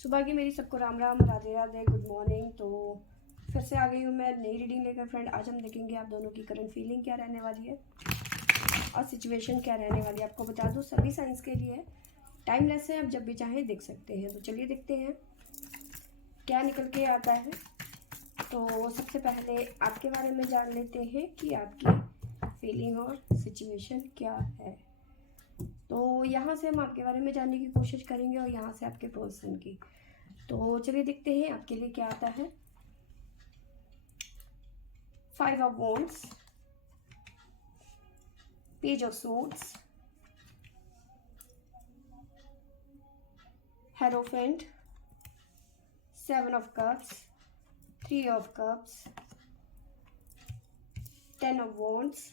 सुबह की मेरी सबको राम राम, राधे राधे, गुड मॉर्निंग। तो फिर से आ गई हूँ मैं नई रीडिंग लेकर फ्रेंड। आज हम देखेंगे आप दोनों की करंट फीलिंग क्या रहने वाली है और सिचुएशन क्या रहने वाली है। आपको बता दूँ सभी साइंस के लिए टाइमलेस है, आप जब भी चाहें देख सकते हैं। तो चलिए देखते हैं क्या निकल के आता है। तो सबसे पहले आपके बारे में जान लेते हैं कि आपकी फीलिंग और सिचुएशन क्या है। तो यहाँ से हम आपके बारे में जानने की कोशिश करेंगे और यहाँ से आपके पर्सन की। तो चलिए देखते हैं आपके लिए क्या आता है। 5 of Wands, Page of Swords, Hierophant, 7 of Cups, 3 of Cups, 10 of Wands,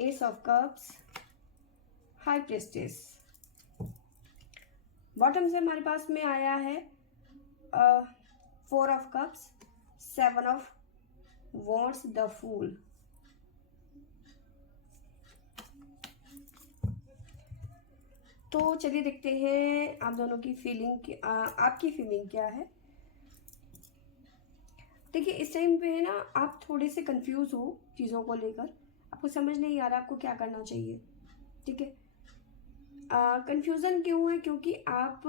Ace of Cups, High Priestess। Bottom से हमारे पास में आया है 4 of Cups, 7 of Wands, the Fool। तो चलिए देखते हैं आप दोनों की फीलिंग आपकी फीलिंग क्या है। देखिए इस टाइम पे है ना, आप थोड़े से कंफ्यूज हो चीज़ों को लेकर, आपको समझ नहीं आ रहा आपको क्या करना चाहिए। ठीक है, कंफ्यूजन क्यों है? क्योंकि आप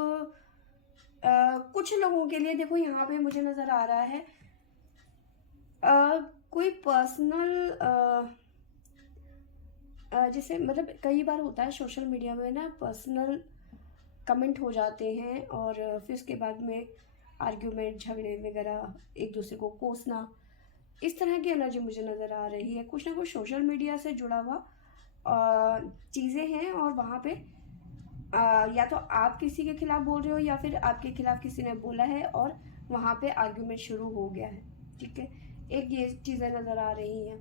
कुछ लोगों के लिए देखो यहाँ पे मुझे नज़र आ रहा है कोई पर्सनल जैसे मतलब कई बार होता है सोशल मीडिया में ना, पर्सनल कमेंट हो जाते हैं और फिर उसके बाद में आर्ग्यूमेंट, झगड़े वगैरह, एक दूसरे को कोसना, इस तरह की एनर्जी मुझे नज़र आ रही है। कुछ ना कुछ सोशल मीडिया से जुड़ा हुआ चीज़ें हैं और वहाँ पे या तो आप किसी के खिलाफ बोल रहे हो या फिर आपके खिलाफ किसी ने बोला है और वहाँ पे आर्ग्यूमेंट शुरू हो गया है। ठीक है, एक ये चीज़ें नज़र आ रही हैं।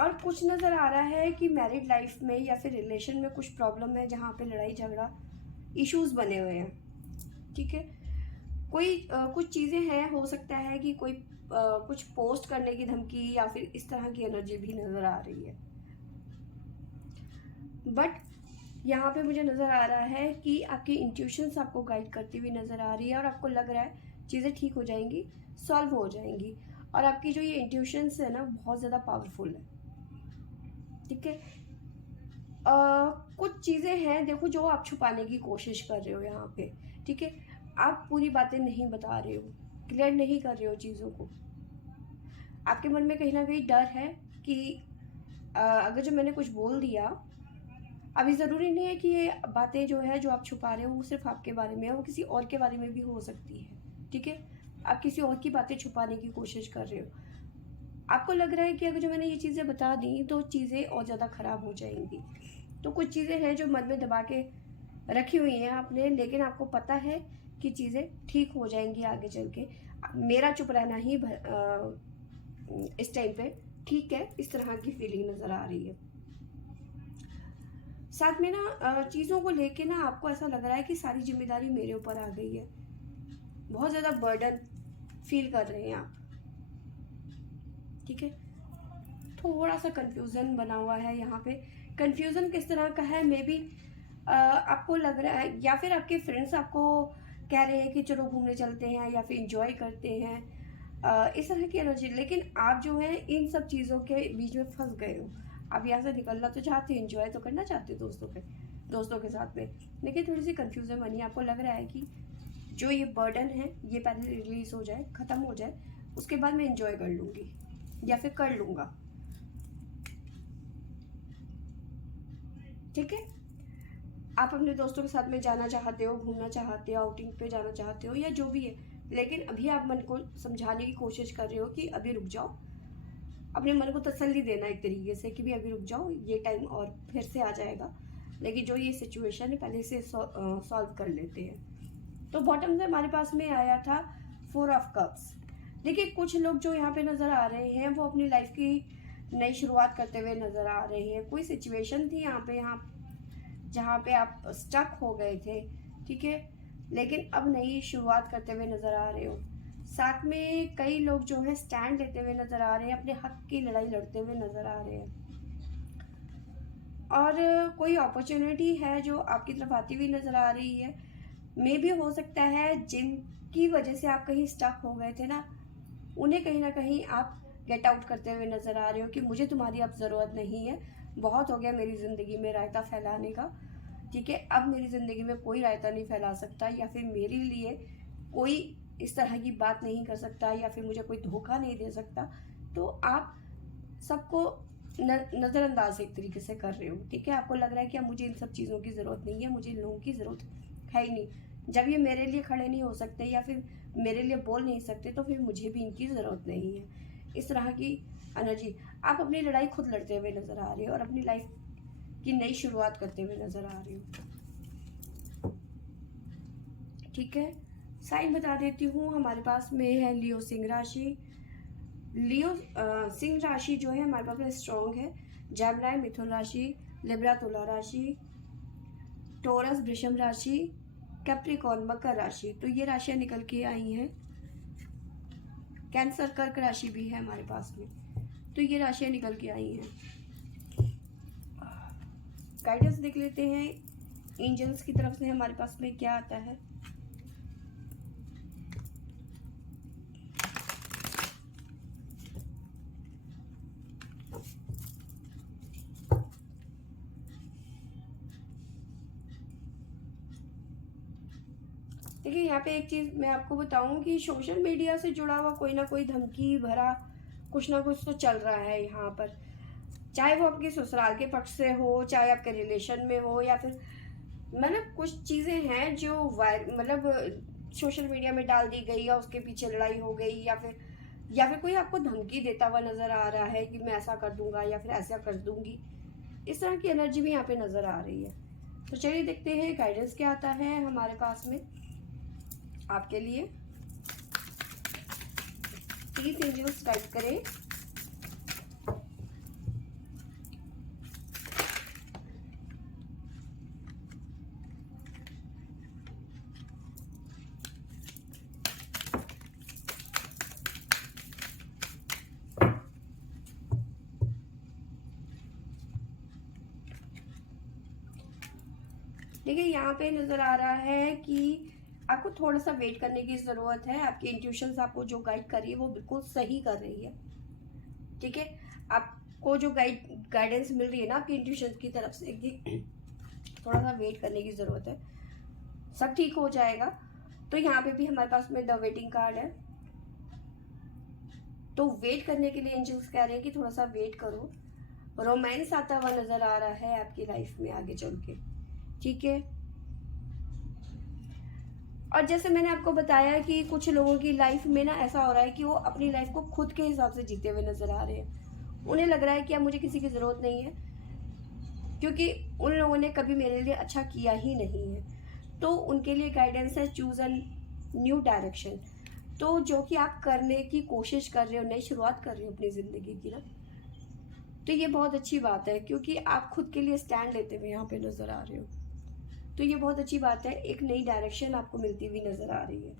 और कुछ नज़र आ रहा है कि मैरिड लाइफ में या फिर रिलेशन में कुछ प्रॉब्लम है, जहाँ पे लड़ाई झगड़ा इश्यूज बने हुए हैं। ठीक है, कोई कुछ चीज़ें हैं, हो सकता है कि कोई कुछ पोस्ट करने की धमकी या फिर इस तरह की एनर्जी भी नज़र आ रही है। बट यहाँ पे मुझे नज़र आ रहा है कि आपकी इंट्यूशंस आपको गाइड करती हुई नज़र आ रही है और आपको लग रहा है चीज़ें ठीक हो जाएंगी, सॉल्व हो जाएंगी। और आपकी जो ये इंट्यूशंस है ना, बहुत ज़्यादा पावरफुल है। ठीक है, कुछ चीज़ें हैं देखो जो आप छुपाने की कोशिश कर रहे हो यहाँ पे। ठीक है, आप पूरी बातें नहीं बता रहे हो, क्लियर नहीं कर रहे हो चीज़ों को। आपके मन में कहीं ना कहीं डर है कि अगर जो मैंने कुछ बोल दिया, अभी ज़रूरी नहीं है कि ये बातें जो है जो आप छुपा रहे हो वो सिर्फ आपके बारे में है, वो किसी और के बारे में भी हो सकती है। ठीक है, आप किसी और की बातें छुपाने की कोशिश कर रहे हो। आपको लग रहा है कि अगर जो मैंने ये चीज़ें बता दी तो चीज़ें और ज़्यादा ख़राब हो जाएंगी। तो कुछ चीज़ें हैं जो मन में दबा के रखी हुई हैं आपने, लेकिन आपको पता है कि चीज़ें ठीक हो जाएंगी आगे चल के। मेरा चुप रहना ही इस टाइम पे ठीक है, इस तरह की फीलिंग नज़र आ रही है। साथ में ना चीज़ों को लेके ना आपको ऐसा लग रहा है कि सारी जिम्मेदारी मेरे ऊपर आ गई है, बहुत ज़्यादा बर्डन फील कर रहे हैं आप। ठीक है, थोड़ा सा कंफ्यूजन बना हुआ है यहाँ पे। कंफ्यूजन किस तरह का है? मे बी आपको लग रहा है या फिर आपके फ्रेंड्स आपको कह रहे हैं कि चलो घूमने चलते हैं या फिर इंजॉय करते हैं, इस तरह की एनर्जी। लेकिन आप जो है इन सब चीज़ों के बीच में फंस गए हो। आप यहाँ से निकलना तो चाहते हो, इंजॉय तो करना चाहते हो दोस्तों के साथ में, लेकिन थोड़ी सी कंफ्यूजन बनी। आपको लग रहा है कि जो ये बर्डन है ये पहले रिलीज हो जाए, ख़त्म हो जाए, उसके बाद मैं इंजॉय कर लूँगी या फिर कर लूँगा। ठीक है, आप अपने दोस्तों के साथ में जाना चाहते हो, घूमना चाहते हो, आउटिंग पे जाना चाहते हो या जो भी है, लेकिन अभी आप मन को समझाने की कोशिश कर रहे हो कि अभी रुक जाओ। अपने मन को तसल्ली देना एक तरीके से कि भी अभी रुक जाओ, ये टाइम और फिर से आ जाएगा, लेकिन जो ये सिचुएशन है पहले इसे सॉल्व कर लेते हैं। तो बॉटम से हमारे पास में आया था 4 ऑफ कप्स। देखिए कुछ लोग जो यहाँ पे नज़र आ रहे हैं वो अपनी लाइफ की नई शुरुआत करते हुए नज़र आ रहे हैं। कोई सिचुएशन थी यहाँ जहाँ पे आप स्टक हो गए थे। ठीक है, लेकिन अब नई शुरुआत करते हुए नज़र आ रहे हो। साथ में कई लोग जो है स्टैंड लेते हुए नज़र आ रहे हैं, अपने हक की लड़ाई लड़ते हुए नज़र आ रहे हैं। और कोई अपॉर्चुनिटी है जो आपकी तरफ आती हुई नज़र आ रही है। मे भी हो सकता है जिनकी वजह से आप कहीं स्टक हो गए थे ना, उन्हें कहीं ना कहीं आप गेट आउट करते हुए नज़र आ रहे हो कि मुझे तुम्हारी अब ज़रूरत नहीं है, बहुत हो गया मेरी ज़िंदगी में रायता फैलाने का, ठीक है, अब मेरी ज़िंदगी में कोई रायता नहीं फैला सकता, या फिर मेरे लिए कोई इस तरह की बात नहीं कर सकता, या फिर मुझे कोई धोखा नहीं दे सकता। तो आप सबको नज़रअंदाज एक तरीके से कर रहे हो, ठीक है। आपको लग रहा है कि अब मुझे इन सब चीज़ों की ज़रूरत नहीं है, मुझे इन लोगों की ज़रूरत है ही नहीं। जब ये मेरे लिए खड़े नहीं हो सकते या फिर मेरे लिए बोल नहीं सकते, तो फिर मुझे भी इनकी ज़रूरत नहीं है। इस तरह की एनर्जी, आप अपनी लड़ाई खुद लड़ते हुए नज़र आ रहे हो और अपनी लाइफ की नई शुरुआत करते हुए नज़र आ रहे हो, ठीक है। साइन बता देती हूँ, हमारे पास में है लियो सिंह राशि। लियो सिंह राशि जो है हमारे पास में स्ट्रॉन्ग है। जेमिनी मिथुन राशि, लिब्रा तुला राशि, टोरस वृषभ राशि, कैप्रिकॉर्न मकर राशि, तो ये राशियां निकल के आई हैं। कैंसर कर्क राशि भी है हमारे पास में, तो ये राशियां निकल के आई हैं। गाइडेंस देख लेते हैं एंजल्स की तरफ से हमारे पास में क्या आता है। देखिए, यहाँ पे एक चीज़ मैं आपको बताऊं कि सोशल मीडिया से जुड़ा हुआ कोई ना कोई धमकी भरा कुछ ना कुछ तो चल रहा है यहाँ पर, चाहे वो आपके ससुराल के पक्ष से हो, चाहे आपके रिलेशन में हो, या फिर मतलब कुछ चीज़ें हैं जो मतलब सोशल मीडिया में डाल दी गई या उसके पीछे लड़ाई हो गई, या फिर कोई आपको धमकी देता हुआ नज़र आ रहा है कि मैं ऐसा कर दूंगा या फिर ऐसा कर दूंगी। इस तरह की एनर्जी भी यहाँ पे नज़र आ रही है। तो चलिए देखते हैं गाइडेंस क्या आता है हमारे पास में आपके लिए। प्लीज एंजल्स गाइड करें। देखिए, यहाँ पे नज़र आ रहा है कि आपको थोड़ा सा वेट करने की ज़रूरत है। आपकी इंट्यूशंस आपको जो गाइड कर रही है वो बिल्कुल सही कर रही है, ठीक है। आपको जो गाइडेंस मिल रही है ना आपकी इंट्यूशंस की तरफ से कि थोड़ा सा वेट करने की ज़रूरत है, सब ठीक हो जाएगा। तो यहाँ पे भी हमारे पास में द वेटिंग कार्ड है, तो वेट करने के लिए एंजल्स कह रहे हैं कि थोड़ा सा वेट करो। रोमांस आता हुआ नज़र आ रहा है आपकी लाइफ में आगे चल के, ठीक है। और जैसे मैंने आपको बताया कि कुछ लोगों की लाइफ में ना ऐसा हो रहा है कि वो अपनी लाइफ को खुद के हिसाब से जीते हुए नजर आ रहे हैं। उन्हें लग रहा है कि अब मुझे किसी की ज़रूरत नहीं है, क्योंकि उन लोगों ने कभी मेरे लिए अच्छा किया ही नहीं है। तो उनके लिए गाइडेंस है चूज़ अ न्यू डायरेक्शन। तो जो कि आप करने की कोशिश कर रहे हो, नई शुरुआत कर रहे हो अपनी ज़िंदगी की ना, तो ये बहुत अच्छी बात है, क्योंकि आप खुद के लिए स्टैंड लेते हुए यहाँ पे नज़र आ रहे हो। तो ये बहुत अच्छी बात है, एक नई डायरेक्शन आपको मिलती हुई नज़र आ रही है।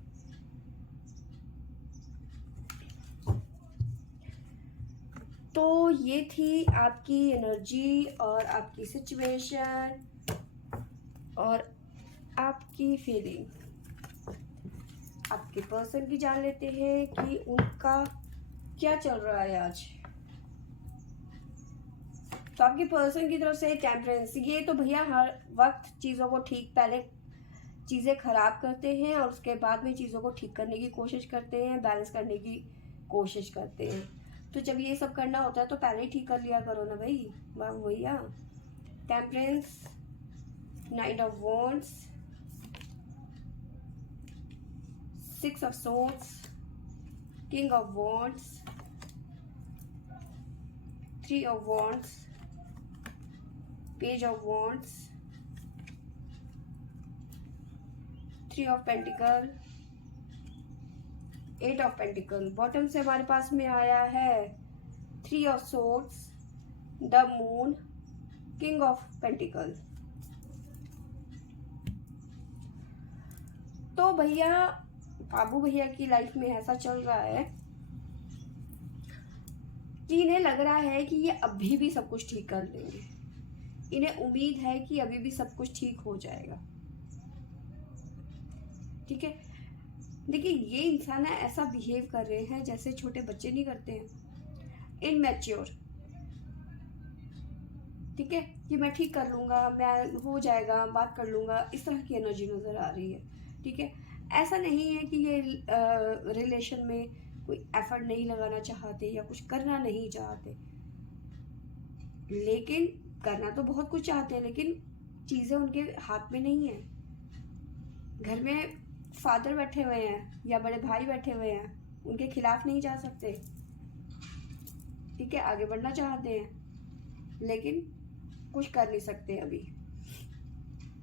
तो ये थी आपकी एनर्जी और आपकी सिचुएशन और आपकी फीलिंग। आपके पर्सन की जान लेते हैं कि उनका क्या चल रहा है आज। तो आपके पर्सन की तरफ से टेम्परेंस, ये तो भैया हर वक्त चीज़ों को ठीक, पहले चीज़ें ख़राब करते हैं और उसके बाद में चीज़ों को ठीक करने की कोशिश करते हैं, बैलेंस करने की कोशिश करते हैं। तो जब ये सब करना होता है तो पहले ही ठीक कर लिया करो ना भाई, वाह भैया। Temperance, night of wands, 6 of swords, king of wands, 3 of wands, page of wands, 3 of pentacle, 8 of pentacle. Bottom से हमारे पास में आया है 3 of swords, the moon, king of pentacle. तो भैया बाबू भैया की लाइफ में ऐसा चल रहा है कि इन्हें लग रहा है कि ये अभी भी सब कुछ ठीक कर लेंगे, इन्हें उम्मीद है कि अभी भी सब कुछ ठीक हो जाएगा। ठीक है, देखिए ये इंसान है ऐसा बिहेव कर रहे हैं जैसे छोटे बच्चे नहीं करते हैं, इनमेच्योर। ठीक है, कि मैं ठीक कर लूंगा, मैं हो जाएगा, बात कर लूंगा, इस तरह की एनर्जी नजर आ रही है। ठीक है, ऐसा नहीं है कि ये रिलेशन में कोई एफर्ट नहीं लगाना चाहते या कुछ करना नहीं चाहते, लेकिन करना तो बहुत कुछ चाहते हैं, लेकिन चीज़ें उनके हाथ में नहीं है। घर में फादर बैठे हुए हैं या बड़े भाई बैठे हुए हैं, उनके खिलाफ नहीं जा सकते। ठीक है, आगे बढ़ना चाहते हैं लेकिन कुछ कर नहीं सकते अभी।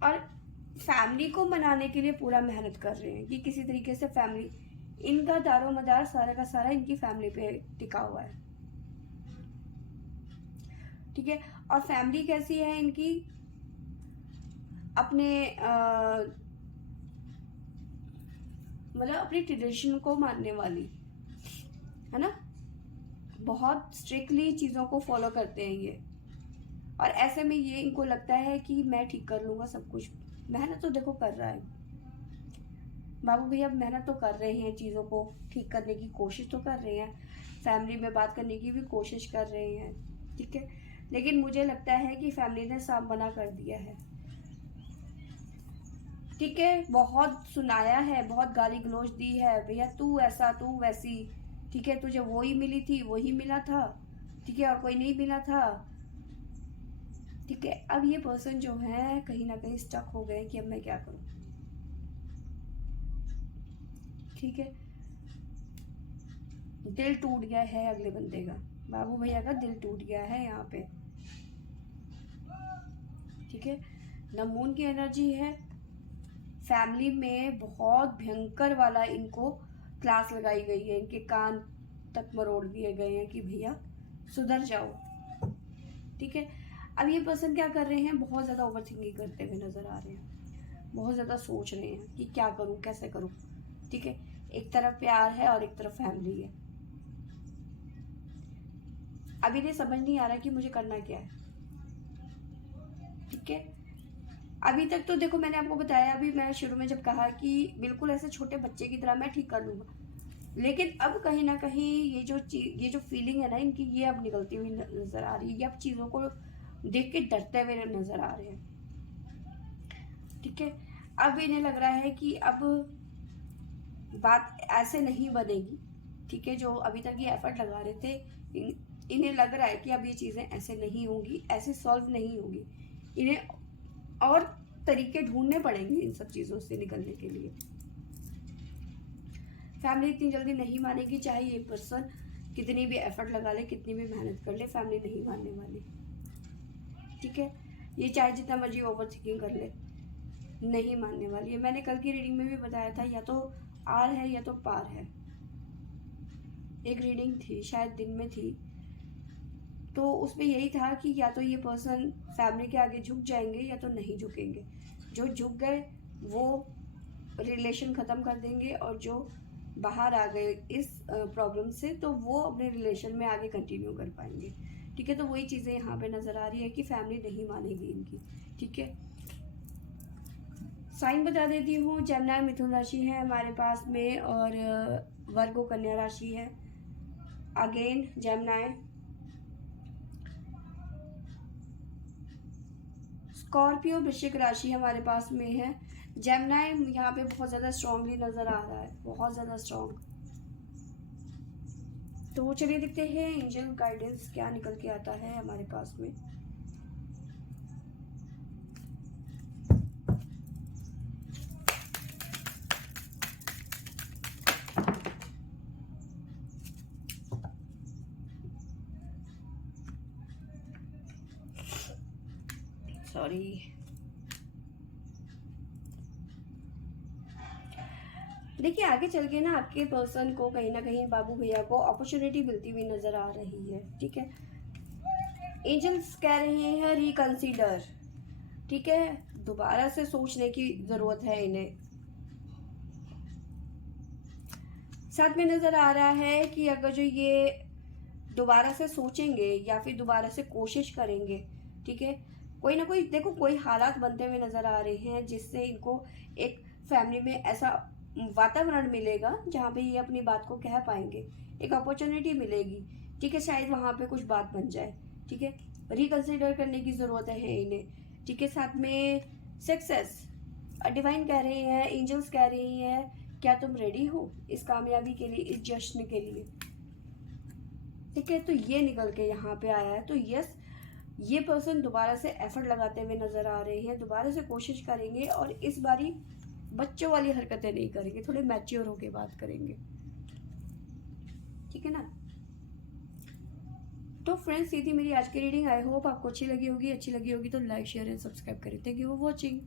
और फैमिली को मनाने के लिए पूरा मेहनत कर रहे हैं कि किसी तरीके से फैमिली, इनका दारो मदार सारा का सारा इनकी फैमिली पे टिका हुआ है। ठीक है, और फैमिली कैसी है इनकी, अपने मतलब अपनी ट्रेडिशन को मानने वाली है ना, बहुत स्ट्रिक्टली चीज़ों को फॉलो करते हैं ये। और ऐसे में ये इनको लगता है कि मैं ठीक कर लूँगा सब कुछ। मेहनत तो देखो कर रहा है बाबू भैया, मेहनत तो कर रहे हैं, चीज़ों को ठीक करने की कोशिश तो कर रहे हैं, फैमिली में बात करने की भी कोशिश कर रहे हैं। ठीक है, लेकिन मुझे लगता है कि फैमिली ने साफ मना कर दिया है। ठीक है, बहुत सुनाया है, बहुत गाली गलौज दी है, भैया तू ऐसा तू वैसी। ठीक है, तुझे वो ही मिली थी, वही मिला था। ठीक है, और कोई नहीं मिला था। ठीक है, अब ये पर्सन जो है कहीं ना कहीं स्टक हो गए कि अब मैं क्या करूं। ठीक है, दिल टूट गया है अगले बंदे का, बाबू भैया का दिल टूट गया है यहाँ पे। ठीक है, नमून की एनर्जी है, फैमिली में बहुत भयंकर वाला इनको क्लास लगाई गई है, इनके कान तक मरोड़ दिए गए हैं कि भैया सुधर जाओ। ठीक है, अब ये पर्सन क्या कर रहे हैं, बहुत ज़्यादा ओवर थिंकिंग करते हुए नज़र आ रहे हैं, बहुत ज़्यादा सोच रहे हैं कि क्या करूं कैसे करूं। ठीक है, एक तरफ प्यार है और एक तरफ फैमिली है। अभी इन्हें समझ नहीं आ रहा कि मुझे करना क्या है। ठीक है, अभी तक तो देखो मैंने आपको बताया, अभी मैं शुरू में जब कहा कि बिल्कुल ऐसे छोटे बच्चे की तरह मैं ठीक कर लूँगा, लेकिन अब कहीं ना कहीं ये जो फीलिंग है ना इनकी, ये अब निकलती हुई नज़र आ रही है। ये अब चीज़ों को देख के डरते हुए नज़र आ रहे हैं। ठीक है, अब इन्हें लग रहा है कि अब बात ऐसे नहीं बनेगी। ठीक है, जो अभी तक ये एफर्ट लगा रहे थे, इन्हें लग रहा है कि अब ये चीज़ें ऐसे नहीं होंगी, ऐसे सॉल्व नहीं होगी। इन्हें और तरीके ढूंढने पड़ेंगे इन सब चीज़ों से निकलने के लिए। फैमिली इतनी जल्दी नहीं मानेगी, चाहे ये पर्सन कितनी भी एफर्ट लगा ले, कितनी भी मेहनत कर ले, फैमिली नहीं मानने वाली। ठीक है, ये चाहे जितना मर्जी ओवर थिंकिंग कर ले, नहीं मानने वाली है। मैंने कल की रीडिंग में भी बताया था, या तो आर है या तो पार है। एक रीडिंग थी शायद दिन में थी, तो उसमें यही था कि या तो ये पर्सन फैमिली के आगे झुक जाएंगे या तो नहीं झुकेंगे। जो झुक गए वो रिलेशन ख़त्म कर देंगे, और जो बाहर आ गए इस प्रॉब्लम से तो वो अपने रिलेशन में आगे कंटिन्यू कर पाएंगे। ठीक है, तो वही चीज़ें यहाँ पे नज़र आ रही है कि फैमिली नहीं मानेगी इनकी। ठीक है, साइन बता देती हूँ, जेमिनी मिथुन राशि है हमारे पास में, और वर्गो कन्या राशि है। अगेन जेमिनी, स्कॉर्पियो वृश्चिक राशि हमारे पास में है। जेमिनी यहाँ पे बहुत ज़्यादा स्ट्रांगली नज़र आ रहा है, बहुत ज़्यादा स्ट्रांग। तो चलिए देखते हैं एंजल गाइडेंस क्या निकल के आता है हमारे पास में। सॉरी, देखिए आगे चल के ना आपके पर्सन को कहीं ना कहीं बाबू भैया को अपॉर्चुनिटी मिलती हुई नजर आ रही है। ठीक है, एंजल्स कह रहे हैं रिकंसीडर। ठीक है, दोबारा से सोचने की जरूरत है इन्हें। साथ में नजर आ रहा है कि अगर जो ये दोबारा से सोचेंगे या फिर दोबारा से कोशिश करेंगे, ठीक है, कोई ना कोई, देखो कोई हालात बनते हुए नज़र आ रहे हैं जिससे इनको एक फैमिली में ऐसा वातावरण मिलेगा जहाँ पे ये अपनी बात को कह पाएंगे, एक अपॉर्चुनिटी मिलेगी, ठीक है, शायद वहाँ पे कुछ बात बन जाए, ठीक है। रिकंसिडर करने की ज़रूरत है इन्हें, ठीक है। साथ में सक्सेस, डिवाइन कह रहे हैं, एंजल्स कह रही हैं, क्या तुम रेडी हो इस कामयाबी के लिए, इस जश्न के लिए, ठीक है। तो ये निकल के यहाँ पे आया है। तो यस, ये पर्सन दोबारा से एफर्ट लगाते हुए नजर आ रहे हैं, दोबारा से कोशिश करेंगे और इस बारी बच्चों वाली हरकतें नहीं करेंगे, थोड़े मैच्योर होके बात करेंगे, ठीक है ना। तो फ्रेंड्स, ये थी मेरी आज की रीडिंग। आई होप आपको अच्छी लगी होगी। अच्छी लगी होगी तो लाइक शेयर एंड सब्सक्राइब करें। Thank you for watching.